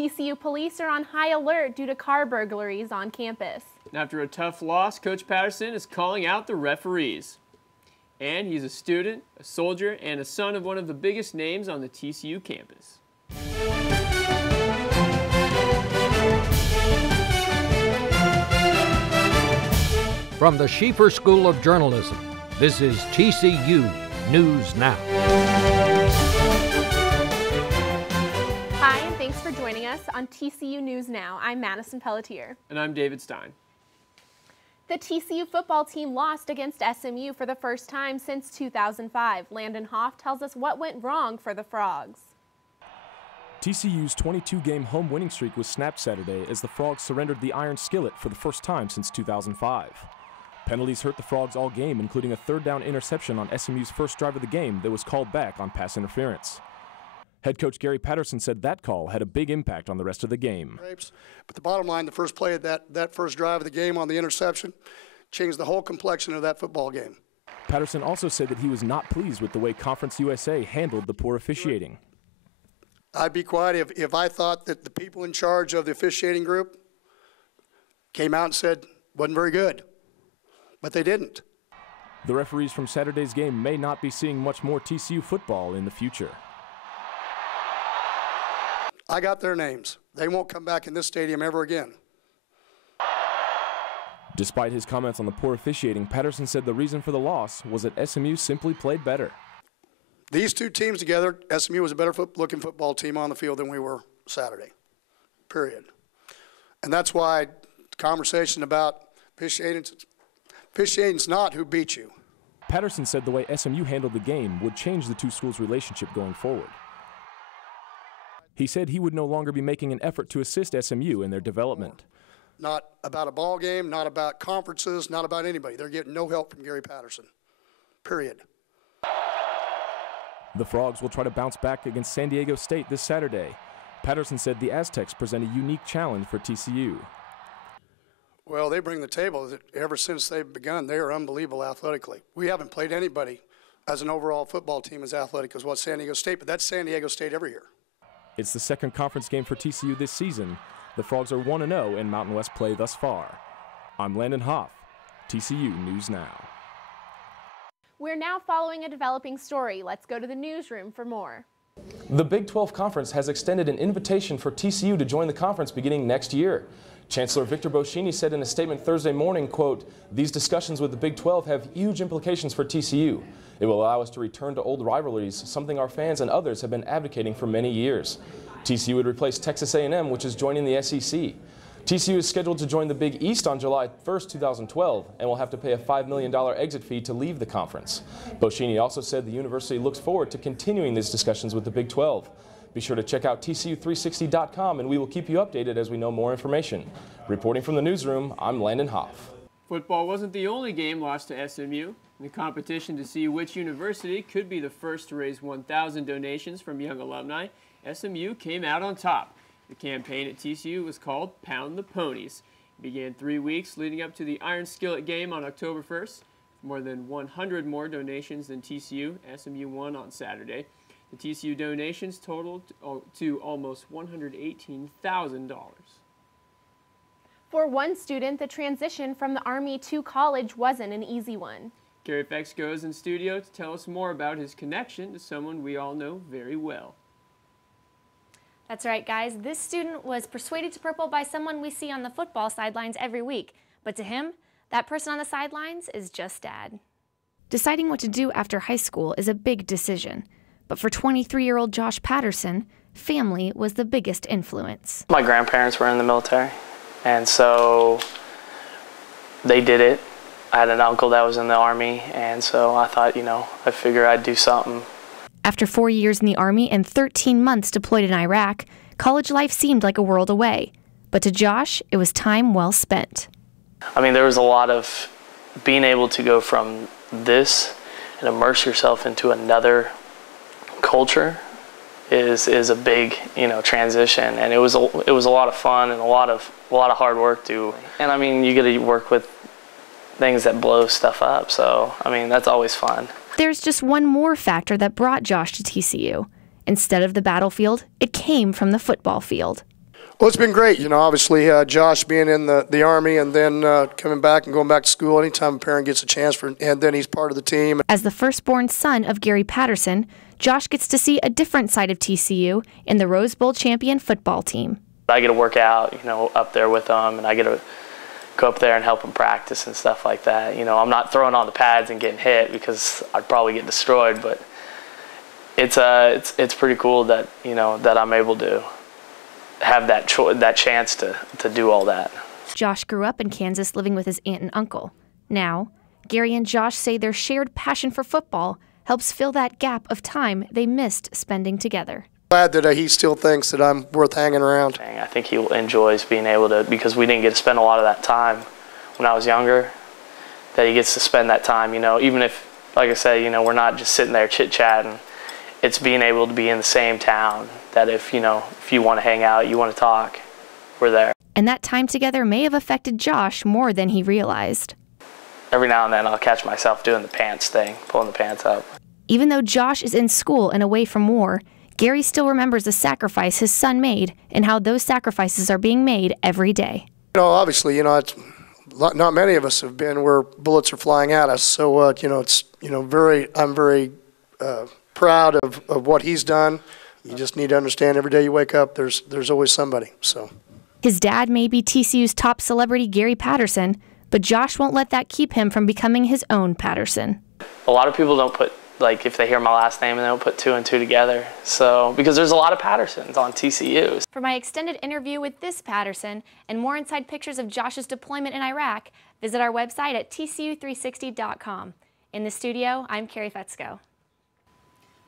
TCU police are on high alert due to car burglaries on campus. After a tough loss, Coach Patterson is calling out the referees. And he's a student, a soldier, and a son of one of the biggest names on the TCU campus. From the Schieffer School of Journalism, this is TCU News Now. Hi, and thanks for joining us on TCU News Now. I'm Madison Pelletier. And I'm David Stein. The TCU football team lost against SMU for the first time since 2005. Landon Hoff tells us what went wrong for the Frogs. TCU's 22-game home winning streak was snapped Saturday as the Frogs surrendered the iron skillet for the first time since 2005. Penalties hurt the Frogs all game, including a third-down interception on SMU's first drive of the game that was called back on pass interference. Head coach Gary Patterson said that call had a big impact on the rest of the game. But the bottom line, the first play of that first drive of the game on the interception changed the whole complexion of that football game. Patterson also said that he was not pleased with the way Conference USA handled the poor officiating. I'd be quiet if I thought that the people in charge of the officiating group came out and said wasn't very good. But they didn't. The referees from Saturday's game may not be seeing much more TCU football in the future. I got their names. They won't come back in this stadium ever again. Despite his comments on the poor officiating, Patterson said the reason for the loss was that SMU simply played better. These two teams together, SMU was a better looking football team on the field than we were Saturday, period. And that's why the conversation about officiating's not who beat you. Patterson said the way SMU handled the game would change the two schools' relationship going forward. He said he would no longer be making an effort to assist SMU in their development. Not about a ball game, not about conferences, not about anybody. They're getting no help from Gary Patterson, period. The Frogs will try to bounce back against San Diego State this Saturday. Patterson said the Aztecs present a unique challenge for TCU. Well, they bring the table that ever since they've begun, they are unbelievable athletically. We haven't played anybody as an overall football team as athletic as what San Diego State, but that's San Diego State every year. It's the second conference game for TCU this season. The Frogs are 1-0 in Mountain West play thus far. I'm Landon Hoff, TCU News Now. We're now following a developing story. Let's go to the newsroom for more. The Big 12 Conference has extended an invitation for TCU to join the conference beginning next year. Chancellor Victor Boschini said in a statement Thursday morning, quote, "These discussions with the Big 12 have huge implications for TCU. It will allow us to return to old rivalries, something our fans and others have been advocating for many years. TCU would replace Texas A&M, which is joining the SEC. TCU is scheduled to join the Big East on July 1st, 2012, and will have to pay a $5 million exit fee to leave the conference. Boschini also said the university looks forward to continuing these discussions with the Big 12. Be sure to check out TCU360.com, and we will keep you updated as we know more information. Reporting from the newsroom, I'm Landon Hoff. Football wasn't the only game lost to SMU. In the competition to see which university could be the first to raise 1,000 donations from young alumni, SMU came out on top. The campaign at TCU was called Pound the Ponies. It began 3 weeks leading up to the Iron Skillet game on October 1st. More than 100 more donations than TCU, SMU won on Saturday. The TCU donations totaled to almost $118,000. For one student, the transition from the Army to college wasn't an easy one. Gary Fexco is in studio to tell us more about his connection to someone we all know very well. That's right, guys. This student was persuaded to purple by someone we see on the football sidelines every week. But to him, that person on the sidelines is just Dad. Deciding what to do after high school is a big decision. But for 23-year-old Josh Patterson, family was the biggest influence. My grandparents were in the military, and so they did it. I had an uncle that was in the Army, and so I thought, I figured I'd do something. After 4 years in the Army and 13 months deployed in Iraq, college life seemed like a world away. But to Josh, it was time well spent. I mean, there was a lot of being able to go from this and immerse yourself into another culture is a big, transition, and it was a lot of fun and a lot of hard work too. And I mean, you get to work with things that blow stuff up, so I mean, that's always fun. There's just one more factor that brought Josh to TCU. Instead of the battlefield, it came from the football field. Well, it's been great. Obviously Josh being in the Army and then coming back and going back to school anytime a parent gets a chance and then he's part of the team. As the firstborn son of Gary Patterson, Josh gets to see a different side of TCU in the Rose Bowl champion football team. I get to work out, up there with them, and I get to go up there and help them practice and stuff like that. I'm not throwing on the pads and getting hit because I'd probably get destroyed, but it's pretty cool that, that I'm able to have that chance to do all that. Josh grew up in Kansas living with his aunt and uncle. Now, Gary and Josh say their shared passion for football helps fill that gap of time they missed spending together. Glad that he still thinks that I'm worth hanging around. I think he enjoys being able to, because we didn't get to spend a lot of that time when I was younger, that he gets to spend that time, even if, like I said, we're not just sitting there chit-chatting. It's being able to be in the same town, that if you want to hang out, you want to talk, we're there. And that time together may have affected Josh more than he realized. Every now and then I'll catch myself doing the pants thing, pulling the pants up. Even though Josh is in school and away from war, Gary still remembers the sacrifice his son made and how those sacrifices are being made every day. Obviously, it's not many of us have been where bullets are flying at us. So, I'm very proud of what he's done. You just need to understand every day you wake up, there's always somebody. So, his dad may be TCU's top celebrity, Gary Patterson, but Josh won't let that keep him from becoming his own Patterson. A lot of people don't put, if they hear my last name, and they don't put two and two together. So, because there's a lot of Pattersons on TCU. For my extended interview with this Patterson and more inside pictures of Josh's deployment in Iraq, visit our website at tcu360.com. In the studio, I'm Carrie Fetzko.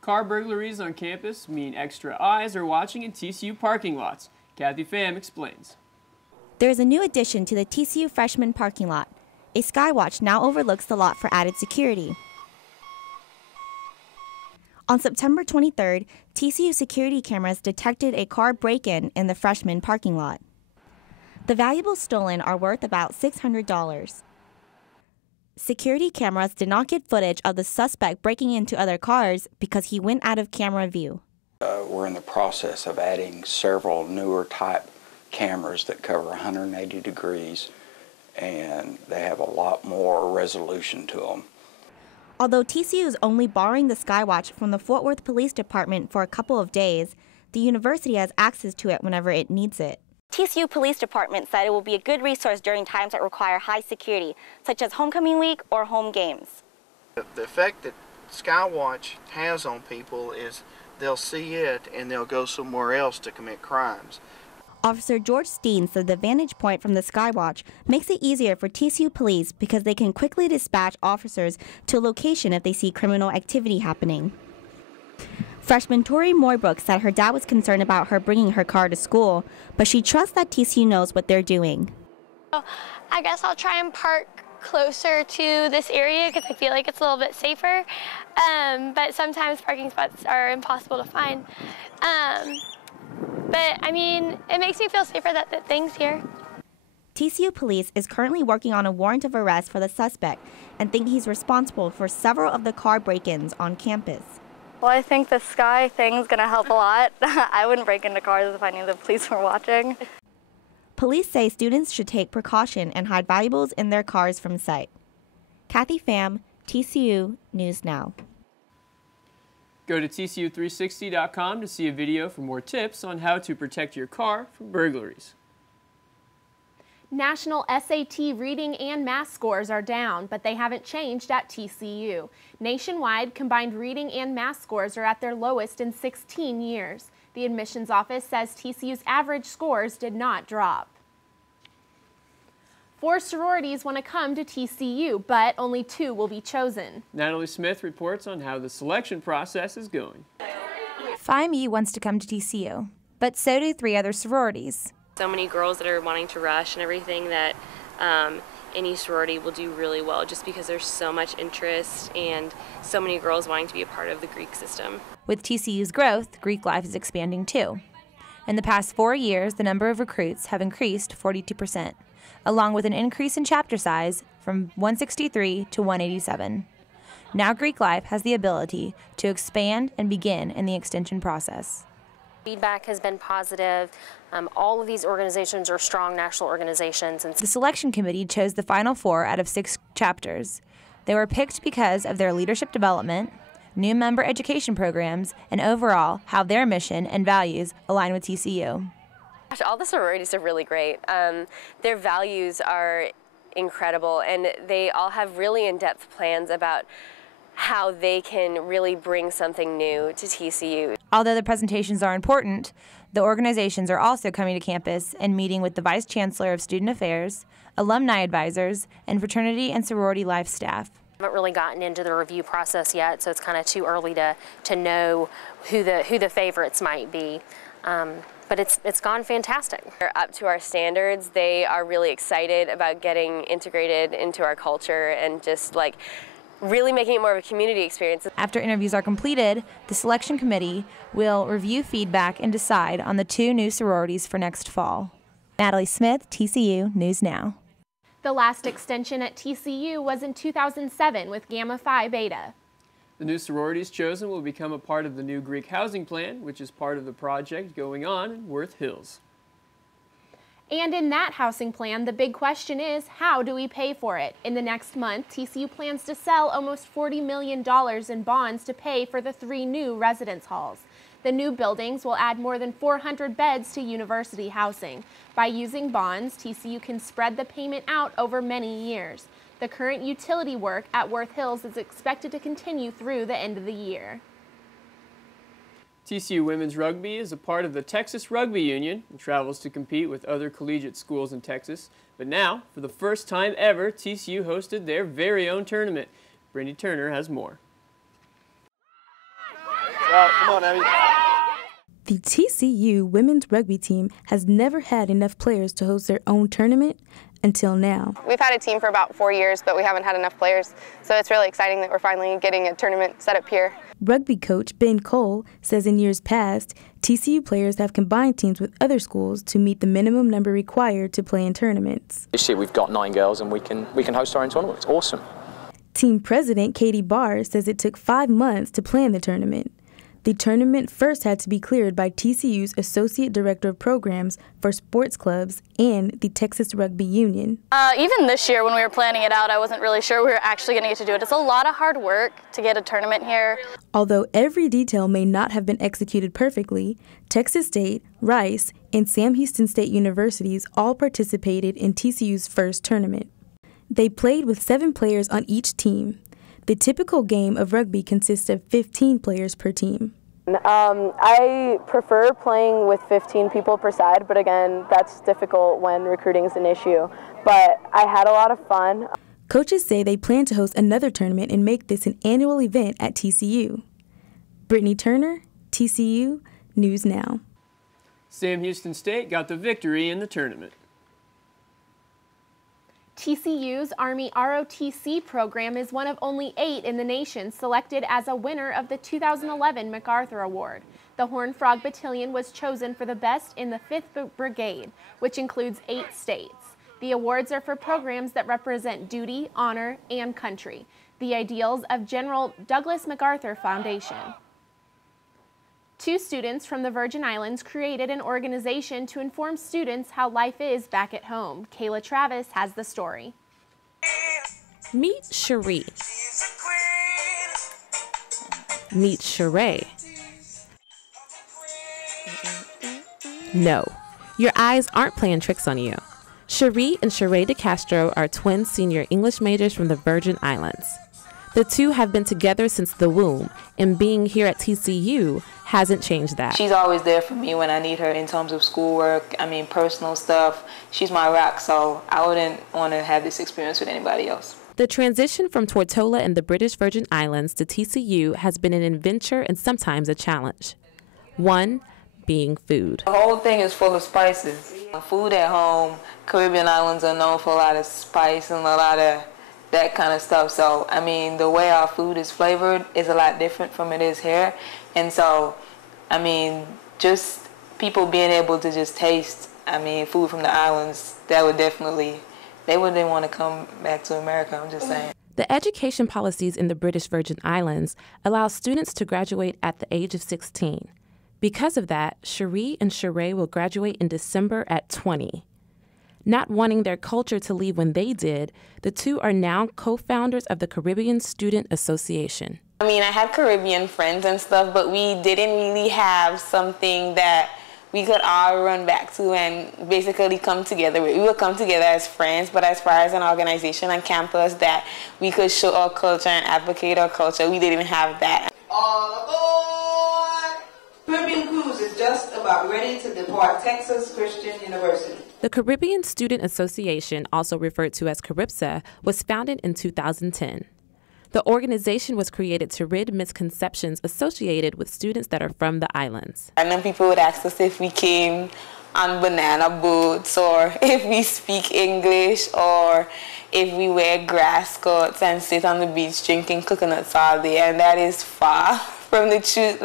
Car burglaries on campus mean extra eyes are watching in TCU parking lots. Kathy Pham explains. There is a new addition to the TCU freshman parking lot. A skywatch now overlooks the lot for added security. On September 23rd, TCU security cameras detected a car break-in in the freshman parking lot. The valuables stolen are worth about $600. Security cameras did not get footage of the suspect breaking into other cars because he went out of camera view. We're in the process of adding several newer type cameras that cover 180 degrees, and they have a lot more resolution to them. Although TCU is only borrowing the Skywatch from the Fort Worth Police Department for a couple of days, the university has access to it whenever it needs it. TCU Police Department said it will be a good resource during times that require high security, such as homecoming week or home games. The effect that Skywatch has on people is they'll see it and they'll go somewhere else to commit crimes. Officer George Steen said the vantage point from the Skywatch makes it easier for TCU police because they can quickly dispatch officers to a location if they see criminal activity happening. Freshman Tori Moybrook said her dad was concerned about her bringing her car to school, but she trusts that TCU knows what they're doing. I guess I'll try and park closer to this area because I feel like it's a little bit safer, but sometimes parking spots are impossible to find. But I mean, it makes me feel safer that thing's here. TCU police is currently working on a warrant of arrest for the suspect and think he's responsible for several of the car break-ins on campus. Well, I think the sky thing's gonna help a lot. I wouldn't break into cars if I knew the police were watching. Police say students should take precaution and hide valuables in their cars from sight. Kathy Pham, TCU News Now. Go to TCU360.com to see a video for more tips on how to protect your car from burglaries. National SAT reading and math scores are down, but they haven't changed at TCU. Nationwide, combined reading and math scores are at their lowest in 16 years. The admissions office says TCU's average scores did not drop. 4 sororities want to come to TCU, but only 2 will be chosen. Natalie Smith reports on how the selection process is going. Phi Mu wants to come to TCU, but so do 3 other sororities. So many girls that are wanting to rush and everything that any sorority will do really well just because there's so much interest and so many girls wanting to be a part of the Greek system. With TCU's growth, Greek life is expanding too. In the past 4 years, the number of recruits have increased 42%, along with an increase in chapter size from 163 to 187. Now Greek life has the ability to expand and begin in the extension process. Feedback has been positive. All of these organizations are strong national organizations. And the selection committee chose the final 4 out of 6 chapters. They were picked because of their leadership development, new member education programs, and overall how their mission and values align with TCU. Gosh, all the sororities are really great. Their values are incredible, and they all have really in-depth plans about how they can really bring something new to TCU. Although the presentations are important, the organizations are also coming to campus and meeting with the Vice Chancellor of Student Affairs, alumni advisors, and fraternity and sorority life staff. I haven't really gotten into the review process yet, so it's kind of too early to know who the favorites might be. But it's gone fantastic. They're up to our standards. They are really excited about getting integrated into our culture and just like really making it more of a community experience. After interviews are completed, the selection committee will review feedback and decide on the 2 new sororities for next fall. Natalie Smith, TCU News Now. The last extension at TCU was in 2007 with Gamma Phi Beta. The new sororities chosen will become a part of the new Greek housing plan, which is part of the project going on in Worth Hills. And in that housing plan, the big question is, how do we pay for it? In the next month, TCU plans to sell almost $40 million in bonds to pay for the 3 new residence halls. The new buildings will add more than 400 beds to university housing. By using bonds, TCU can spread the payment out over many years. The current utility work at Worth Hills is expected to continue through the end of the year. TCU Women's Rugby is a part of the Texas Rugby Union and travels to compete with other collegiate schools in Texas. But now, for the first time ever, TCU hosted their very own tournament. Brittany Turner has more. Come on, Abby. The TCU women's rugby team has never had enough players to host their own tournament until now. We've had a team for about 4 years, but we haven't had enough players, so it's really exciting that we're finally getting a tournament set up here. Rugby coach Ben Cole says in years past, TCU players have combined teams with other schools to meet the minimum number required to play in tournaments. This year we've got 9 girls and we can host our own tournament. It's awesome. Team president Katie Barr says it took 5 months to plan the tournament. The tournament first had to be cleared by TCU's Associate Director of Programs for Sports Clubs and the Texas Rugby Union. Even this year when we were planning it out, I wasn't really sure we were actually going to get to do it. It's a lot of hard work to get a tournament here. Although every detail may not have been executed perfectly, Texas State, Rice, and Sam Houston State Universities all participated in TCU's first tournament. They played with 7 players on each team. The typical game of rugby consists of 15 players per team. I prefer playing with 15 people per side, but again, that's difficult when recruiting is an issue. But I had a lot of fun. Coaches say they plan to host another tournament and make this an annual event at TCU. Brittany Turner, TCU News Now. Sam Houston State got the victory in the tournament. TCU's Army ROTC program is one of only 8 in the nation selected as a winner of the 2011 MacArthur Award. The Horned Frog Battalion was chosen for the best in the 5th Brigade, which includes 8 states. The awards are for programs that represent duty, honor, and country, the ideals of General Douglas MacArthur Foundation. 2 students from the Virgin Islands created an organization to inform students how life is back at home. Kayla Travis has the story. Meet Cherie. Meet Sheree. No, your eyes aren't playing tricks on you. Cherie and Sheree DeCastro are twin senior English majors from the Virgin Islands. The 2 have been together since the womb, and being here at TCU hasn't changed that. She's always there for me when I need her in terms of schoolwork, personal stuff. She's my rock, so I wouldn't want to have this experience with anybody else. The transition from Tortola and the British Virgin Islands to TCU has been an adventure and sometimes a challenge. One being food. The whole thing is full of spices. Food at home, Caribbean islands are known for a lot of spice and a lot of that kind of stuff. So, the way our food is flavored is a lot different from it is here. And so, just people being able to just taste, food from the islands, that would definitely, they wouldn't want to come back to America, I'm just saying. The education policies in the British Virgin Islands allow students to graduate at the age of 16. Because of that, Cherie and Sheree will graduate in December at 20. Not wanting their culture to leave when they did, the two are now co-founders of the Caribbean Student Association. I mean, I had Caribbean friends and stuff, but we didn't really have something that we could all run back to and basically come together with. We would come together as friends, but as far as an organization on campus that we could show our culture and advocate our culture, we didn't have that. All aboard! Caribbean Cruise is just about ready to depart Texas Christian University. The Caribbean Student Association, also referred to as CARIPSA, was founded in 2010. The organization was created to rid misconceptions associated with students that are from the islands. And then people would ask us if we came on banana boats, or if we speak English, or if we wear grass skirts and sit on the beach drinking coconuts all day, and that is far from the truth.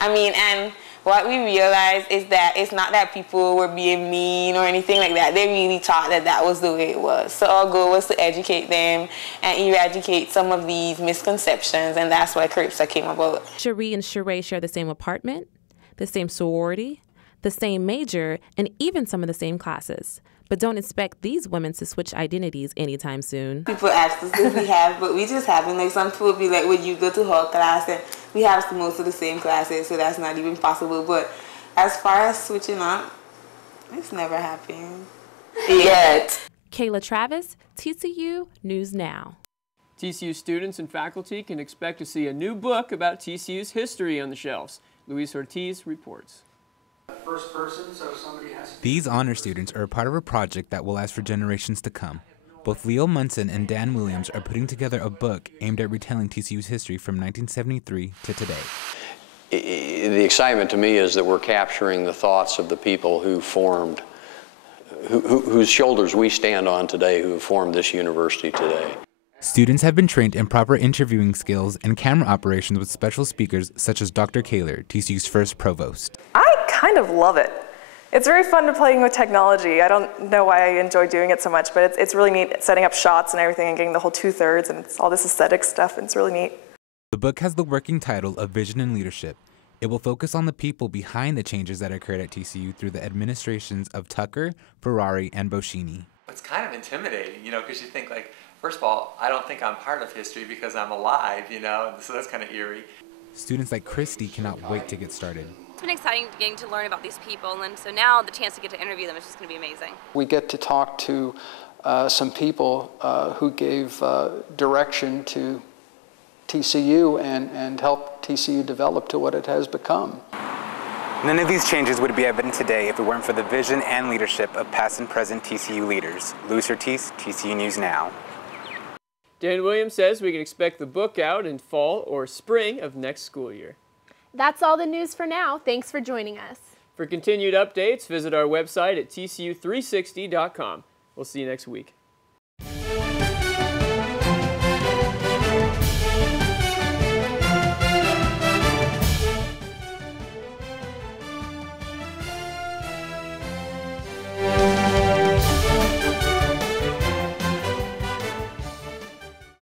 And what we realized is that it's not that people were being mean or anything like that. They really thought that that was the way it was. So our goal was to educate them and eradicate some of these misconceptions, and that's why CARIPSA came about. Cherie and Sheree share the same apartment, the same sorority, the same major, and even some of the same classes. But don't expect these women to switch identities anytime soon. People ask us if we have, but we just haven't. Like, some people would be like, would you go to her class? And we have most of the same classes, so that's not even possible. But as far as switching up, it's never happened yet. Kayla Travis, TCU News Now. TCU students and faculty can expect to see a new book about TCU's history on the shelves. Luis Ortiz reports. First person, so somebody has to... These honor students are a part of a project that will last for generations to come. Both Leo Munson and Dan Williams are putting together a book aimed at retelling TCU's history from 1973 to today. The excitement to me is that we're capturing the thoughts of the people who formed, whose shoulders we stand on today, who have formed this university today. Students have been trained in proper interviewing skills and camera operations with special speakers such as Dr. Kaler, TCU's first provost. I kind of love it. It's very fun to playing with technology. I don't know why I enjoy doing it so much, but it's really neat setting up shots and everything and getting the whole 2/3 and it's all this aesthetic stuff, and it's really neat. The book has the working title of Vision and Leadership. It will focus on the people behind the changes that occurred at TCU through the administrations of Tucker, Ferrari, and Boschini. It's kind of intimidating, because you think, like, first of all, I don't think I'm part of history because I'm alive, so that's kind of eerie. Students like Christy cannot wait to get started. It's been exciting getting to learn about these people, and so now the chance to get to interview them is just going to be amazing. We get to talk to some people who gave direction to TCU and help TCU develop to what it has become. None of these changes would be evident today if it weren't for the vision and leadership of past and present TCU leaders. Luis Ortiz, TCU News Now. Dan Williams says we can expect the book out in fall or spring of next school year. That's all the news for now. Thanks for joining us. For continued updates, visit our website at tcu360.com. We'll see you next week.